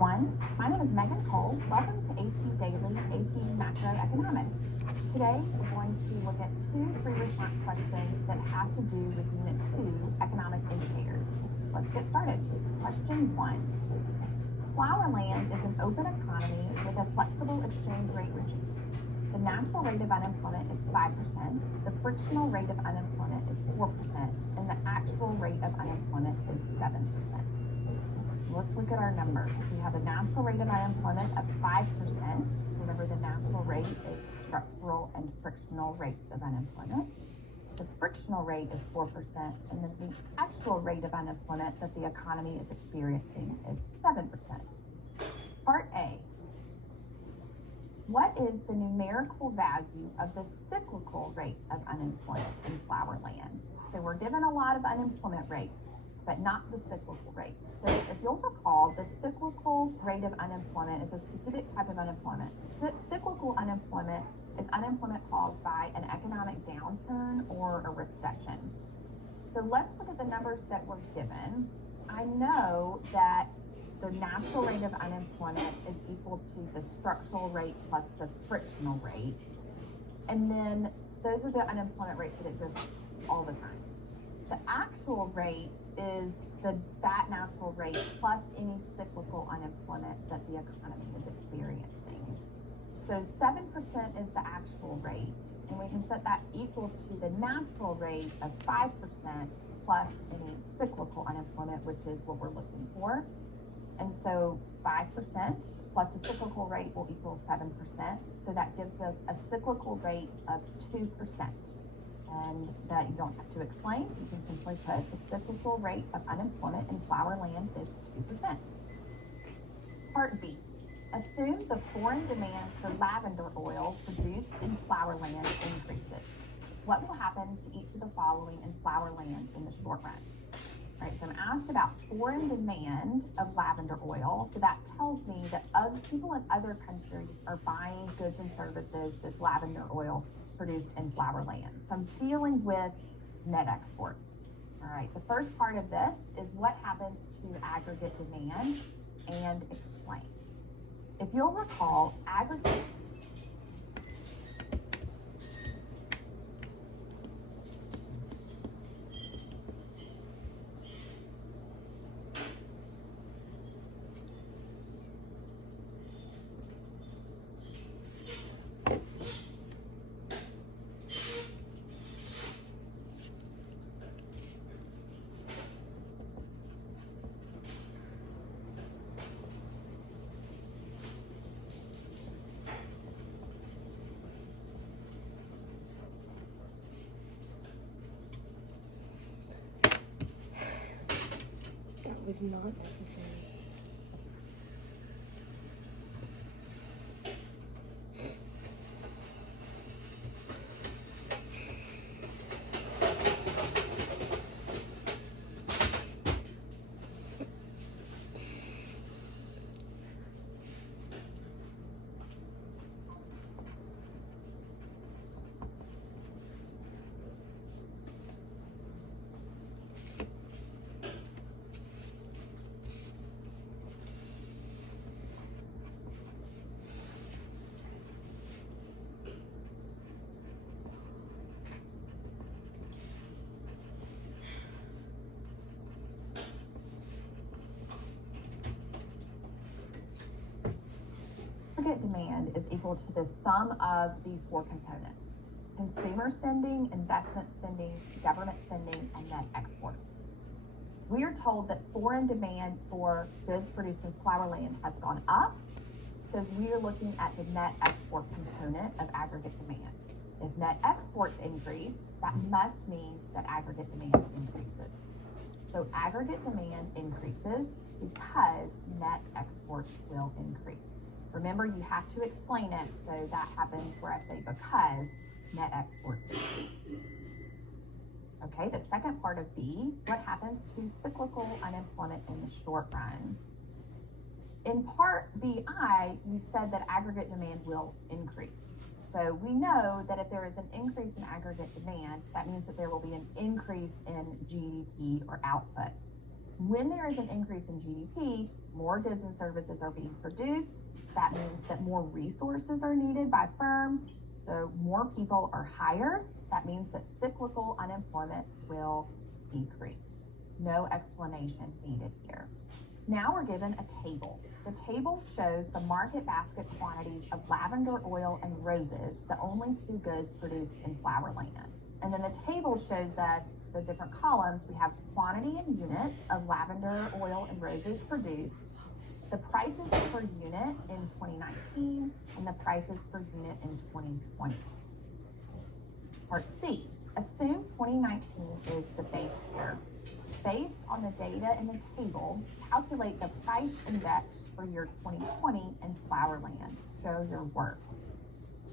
everyone. My name is Megan Cole. Welcome to AP Daily, AP Macroeconomics. Today, we're going to look at two free-response questions that have to do with Unit 2, Economic Indicators. Let's get started. Question 1. Flowerland is an open economy with a flexible exchange rate regime. The natural rate of unemployment is 5%, the frictional rate of unemployment is 4%, and the actual rate of unemployment is 7%. Let's look at our numbers. We have a natural rate of unemployment of 5%. Remember, the natural rate is structural and frictional rates of unemployment. The frictional rate is 4%, and then the actual rate of unemployment that the economy is experiencing is 7%. Part A. What is the numerical value of the cyclical rate of unemployment in Flowerland? So we're given a lot of unemployment rates, but not the cyclical rate. So if you'll recall, the cyclical rate of unemployment is a specific type of unemployment. Cyclical unemployment is unemployment caused by an economic downturn or a recession. So let's look at the numbers that we're given. I know that the natural rate of unemployment is equal to the structural rate plus the frictional rate. And then those are the unemployment rates that exist all the time. The actual rate is that natural rate plus any cyclical unemployment that the economy is experiencing. So 7% is the actual rate, and we can set that equal to the natural rate of 5% plus any cyclical unemployment, which is what we're looking for. And so 5% plus the cyclical rate will equal 7%. So that gives us a cyclical rate of 2%. And that you don't have to explain. You can simply put the cyclical rate of unemployment in Flowerland is 2%. Part B. Assume the foreign demand for lavender oil produced in Flowerland increases. What will happen to each of the following in Flowerland in the short run? All right, so I'm asked about foreign demand of lavender oil. So that tells me that other people in other countries are buying goods and services, this lavender oil produced in Flowerland. So I'm dealing with net exports. All right, the first part of this is what happens to aggregate demand and explain. If you'll recall, aggregate was not necessary. aggregate demand is equal to the sum of these four components: consumer spending, investment spending, government spending, and net exports. We are told that foreign demand for goods produced in Flowerland has gone up, so we are looking at the net export component of aggregate demand. If net exports increase, that must mean that aggregate demand increases. So aggregate demand increases because net exports will increase. Remember, you have to explain it, so that happens where I say because net exports increase. Okay, the second part of B, what happens to cyclical unemployment in the short run? In part BI, you said that aggregate demand will increase. So we know that if there is an increase in aggregate demand, that means that there will be an increase in GDP or output. When there is an increase in GDP, more goods and services are being produced. That means that more resources are needed by firms, so more people are hired. That means that cyclical unemployment will decrease. No explanation needed here. Now we're given a table. The table shows the market basket quantities of lavender oil and roses, the only two goods produced in Flowerland. And then the table shows us the different columns. We have quantity in units of lavender oil and roses produced, the prices per unit in 2019, and the prices per unit in 2020. Part C, assume 2019 is the base year. Based on the data in the table, calculate the price index for year 2020 in Flowerland. Show your work.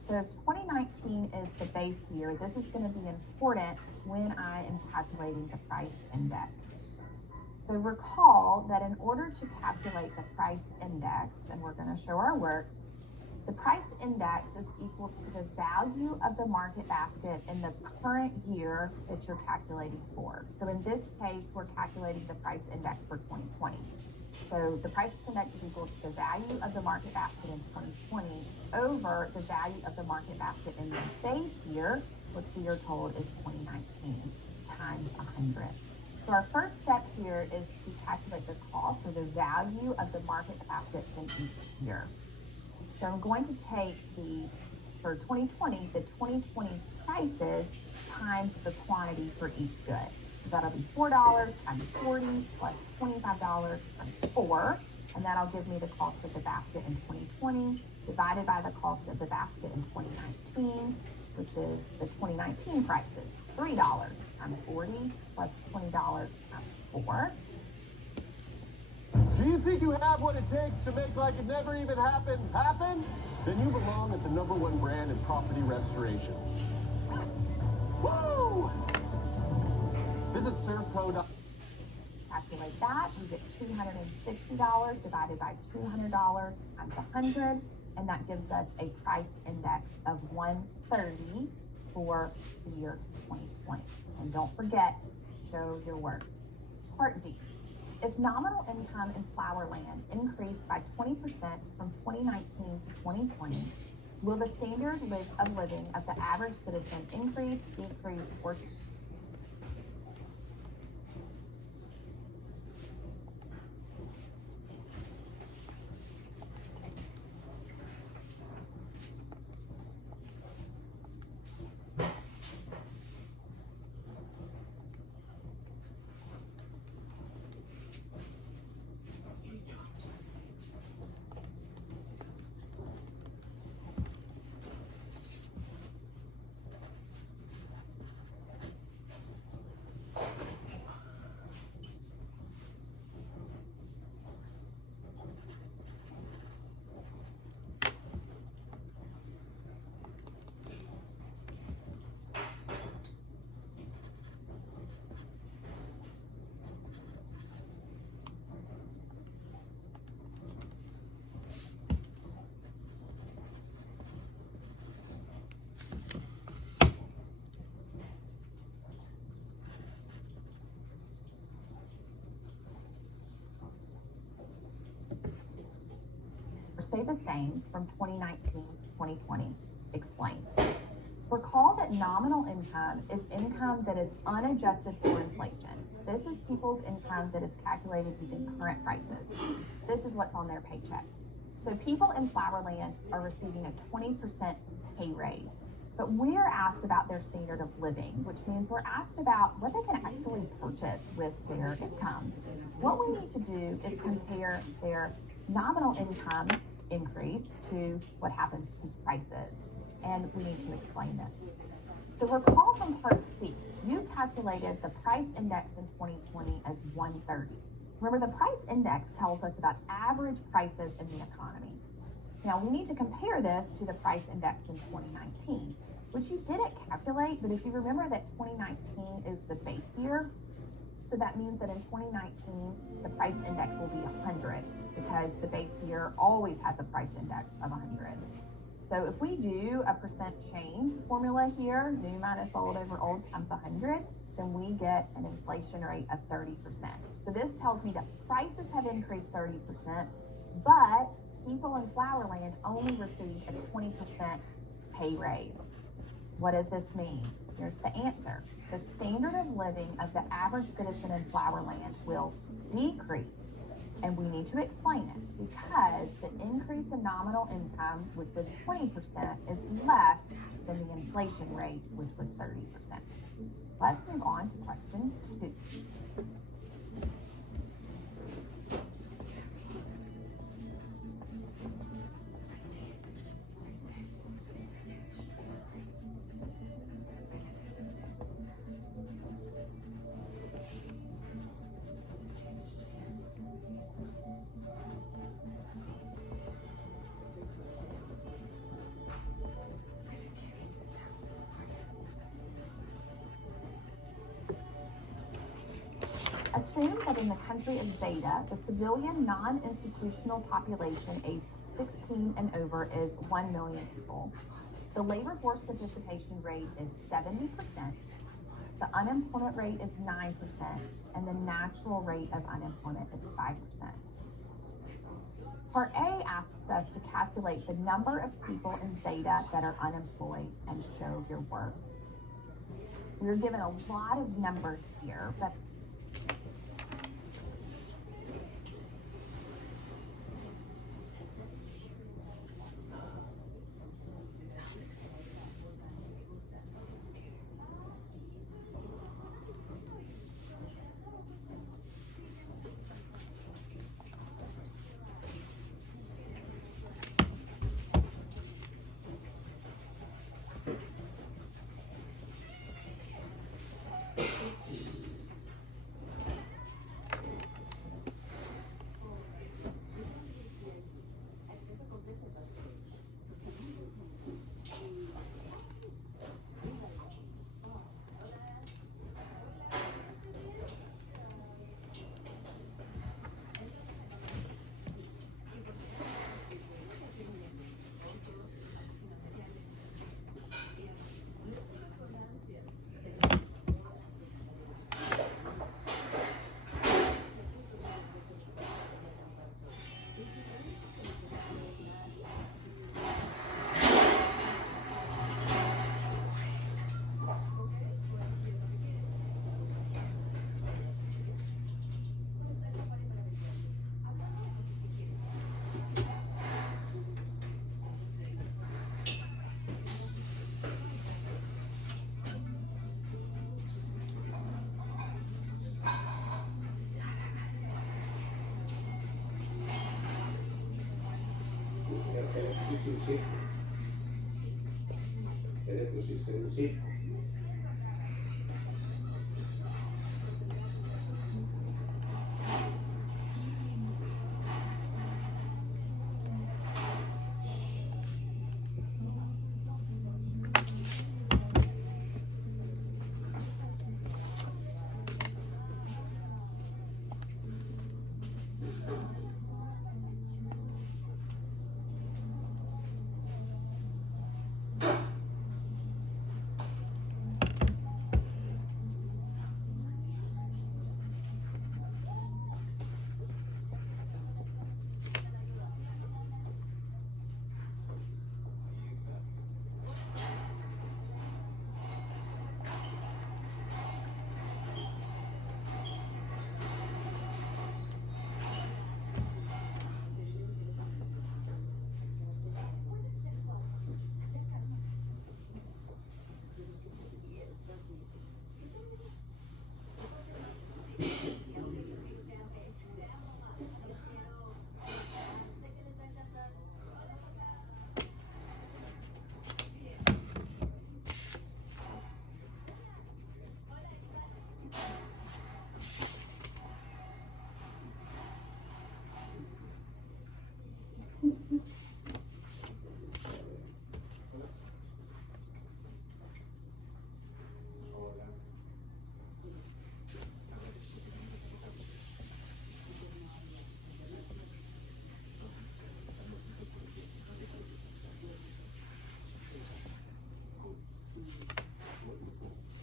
So if 2019 is the base year, this is going to be important when I am calculating the price index. So recall that in order to calculate the price index, and we're going to show our work, the price index is equal to the value of the market basket in the current year that you're calculating for. So in this case, we're calculating the price index for 2020. So the price index is equal to the value of the market basket in 2020 over the value of the market basket in the base year, which we are told is 2019, times 100. So our first step here is to calculate the cost, or the value of the market baskets in each year. So I'm going to take for 2020, the 2020 prices times the quantity for each good. So that'll be $4 times 40 plus $25 times 4, and that'll give me the cost of the basket in 2020 divided by the cost of the basket in 2019, which is the 2019 prices, $3 times 40 plus $20 times 4. Do you think you have what it takes to make like it never even happened happen? Then you belong at the #1 brand in property restoration. Woo! Visit servco.com. Calculate that, you get $260 divided by $200 times 100, and that gives us a price index of 130 for the year 2020. And don't forget, show your work. Part D. If nominal income in Flowerland increased by 20% from 2019 to 2020, will the standard of living of the average citizen increase, decrease, or stay the same from 2019 to 2020? Explain. Recall that nominal income is income that is unadjusted for inflation. This is people's income that is calculated using current prices. This is what's on their paycheck. So people in Flowerland are receiving a 20% pay raise, but we are asked about their standard of living, which means we're asked about what they can actually purchase with their income. What we need to do is compare their nominal income increase to what happens to prices, and we need to explain this. So recall from part C, you calculated the price index in 2020 as 130. Remember, the price index tells us about average prices in the economy. Now we need to compare this to the price index in 2019, which you didn't calculate, but if you remember that 2019 is the base year, so that means that in 2019, the price index will be 100 because the base year always has a price index of 100. So if we do a percent change formula here, new minus old over old times 100, then we get an inflation rate of 30%. So this tells me that prices have increased 30%, but people in Flowerland only received a 20% pay raise. What does this mean? Here's the answer. The standard of living of the average citizen in Flowerland will decrease. And we need to explain it because the increase in nominal income, which was 20%, is less than the inflation rate, which was 30%. Let's move on to question 2. Assume that in the country of Zeta, the civilian non-institutional population aged 16 and over is 1 million people. The labor force participation rate is 70%, the unemployment rate is 9%, and the natural rate of unemployment is 5%. Part A asks us to calculate the number of people in Zeta that are unemployed and show your work. We're given a lot of numbers here, but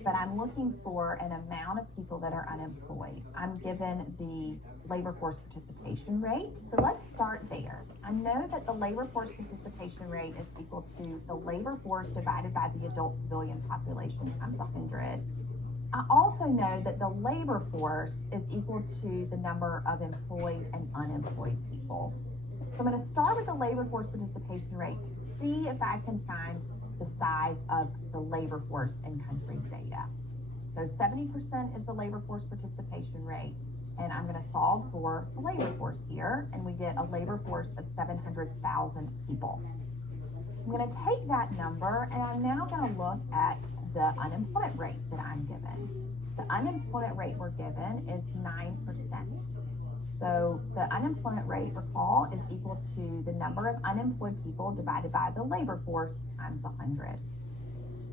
but I'm looking for an amount of people that are unemployed. I'm given the labor force participation rate. So let's start there. I know that the labor force participation rate is equal to the labor force divided by the adult civilian population times 100. I also know that the labor force is equal to the number of employed and unemployed people. So I'm going to start with the labor force participation rate to see if I can find the size of the labor force in country data. So 70% is the labor force participation rate, and I'm going to solve for the labor force here, and we get a labor force of 700,000 people. I'm going to take that number, and I'm now going to look at the unemployment rate that I'm given. The unemployment rate we're given is 9%. So the unemployment rate, recall, is equal to the number of unemployed people divided by the labor force times 100.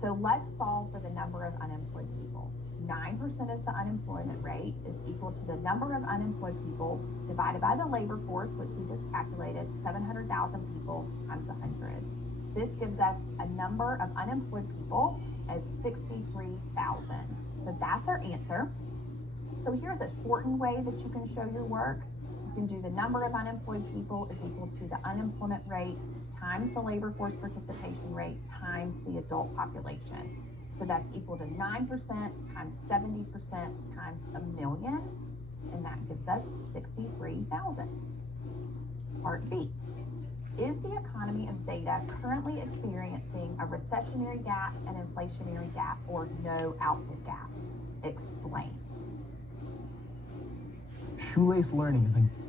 So let's solve for the number of unemployed people. 9% is the unemployment rate, is equal to the number of unemployed people divided by the labor force, which we just calculated, 700,000 people times 100. This gives us a number of unemployed people as 63,000. So that's our answer. So here's a shortened way that you can show your work. You can do the number of unemployed people is equal to the unemployment rate times the labor force participation rate times the adult population. So that's equal to 9% times 70% times a million, and that gives us 63,000. Part B. Is the economy of Zeta currently experiencing a recessionary gap, an inflationary gap, or no output gap? Explain. Shoelace learning is a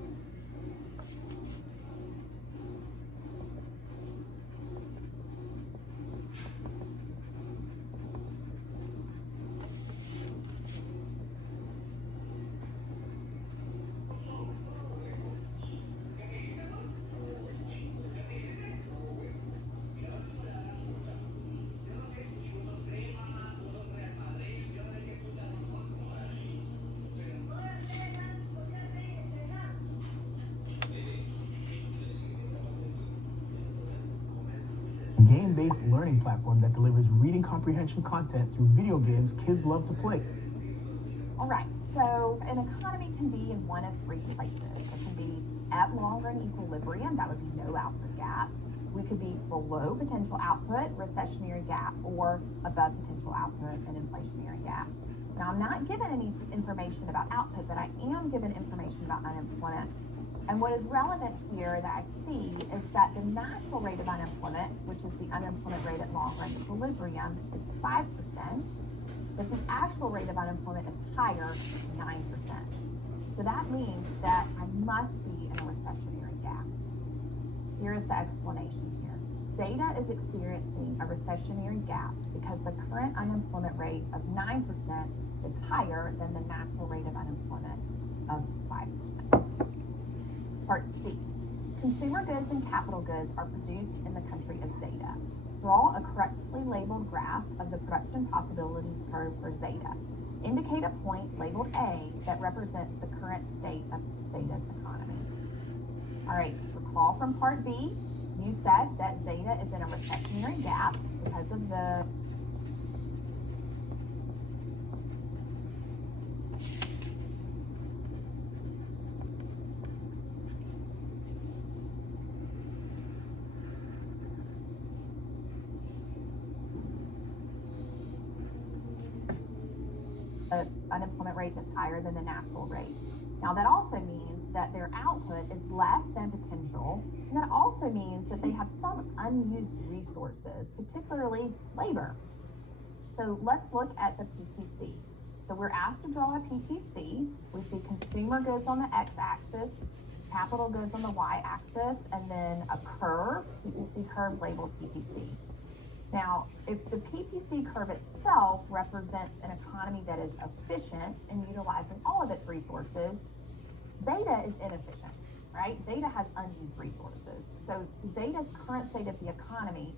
game-based learning platform that delivers reading comprehension content through video games kids love to play. All right, so an economy can be in one of three places. It can be at long-run equilibrium, that would be no output gap. We could be below potential output, recessionary gap, or above potential output, an inflationary gap. Now, I'm not given any information about output, but I am given information about unemployment. And what is relevant here that I see is that the natural rate of unemployment, which is the unemployment rate at long-run equilibrium, is 5%, but the actual rate of unemployment is higher, 9%. So that means that I must be in a recessionary gap. Here is the explanation here. Zeta is experiencing a recessionary gap because the current unemployment rate of 9% is higher than the natural rate of unemployment of 5%. Part C. Consumer goods and capital goods are produced in the country of Zeta. Draw a correctly labeled graph of the production possibilities curve for Zeta. Indicate a point labeled A that represents the current state of Zeta's economy. All right, recall from Part B, you said that Zeta is in a recessionary gap because of the unemployment rate that's higher than the natural rate. Now that also means that their output is less than potential, and that also means that they have some unused resources, particularly labor. So let's look at the PPC. So we're asked to draw a PPC. We see consumer goods on the x-axis, capital goods on the y-axis, and then a curve, PPC curve labeled PPC. Now, if the PPC curve itself represents an economy that is efficient in utilizing all of its resources, Zeta is inefficient, right? Zeta has unused resources. So Zeta's current state of the economy,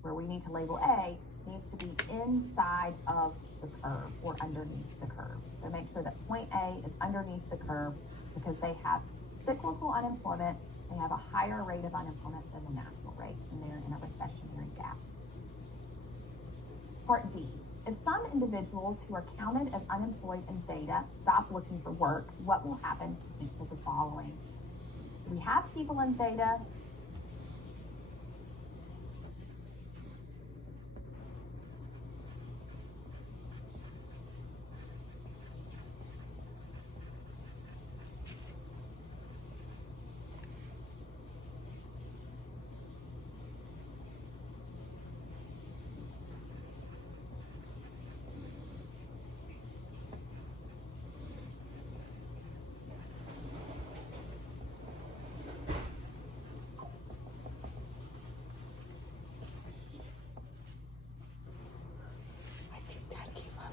where we need to label A, needs to be inside of the curve or underneath the curve. So make sure that point A is underneath the curve because they have cyclical unemployment. They have a higher rate of unemployment than the natural rate, and they're in a recessionary gap. Part D. If some individuals who are counted as unemployed in Theta stop looking for work, what will happen to each of the following? We have people in Theta. I think Dad gave up.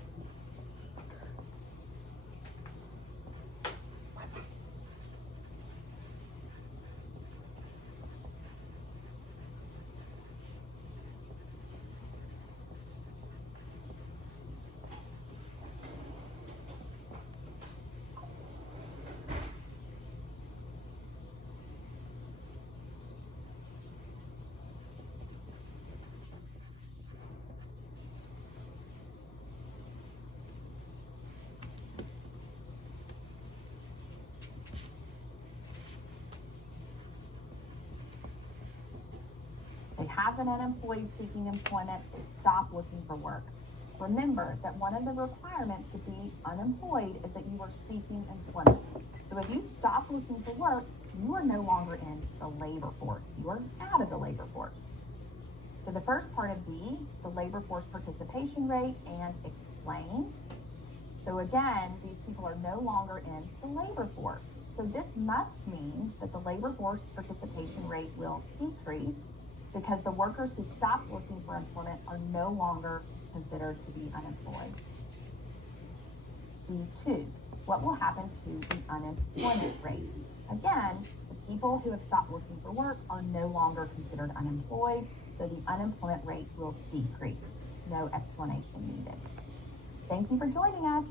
They have been unemployed seeking employment, they stop looking for work. Remember that one of the requirements to be unemployed is that you are seeking employment. So if you stop looking for work, you are no longer in the labor force. You are out of the labor force. So the first part of B, the labor force participation rate, and explain. So again, these people are no longer in the labor force. So this must mean that the labor force participation rate will decrease because the workers who stop looking for employment are no longer considered to be unemployed. B2, what will happen to the unemployment rate? Again, the people who have stopped looking for work are no longer considered unemployed, so the unemployment rate will decrease. No explanation needed. Thank you for joining us.